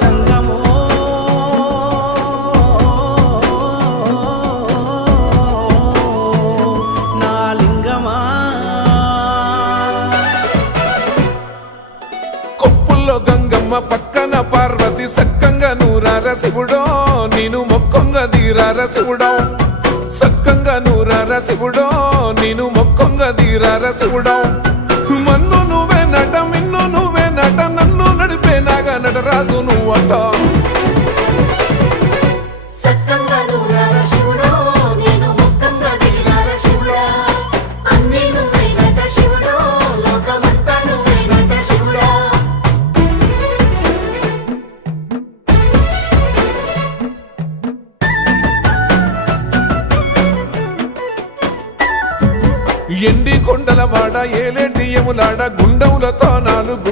జంగమో నా లింగమా కొప్పుల్లో గంగమ్మ పక్కన పార్వతి సక్కంగా నూరార శివుడో నేను మొక్కంగా దీరార శివుడో సక్కంగా నూరార శివుడో నేను మొక్కంగా దీరార శివుడో మన్ను నువ్వే నట మిన్ను నువ్వే నట నన్ను నడిపే నాగా నటరాజు నువ్వంట సక్కంగా నూరార శివుడో నేను మొక్కంగా దిగిరార శివుడా అన్నీ నువ్వేనట శివుడో లోకమంతా నువ్వేనట శివుడా ఎండి కొండల వాడ ఏలేటి యములాడ గుండములతో నాలుగు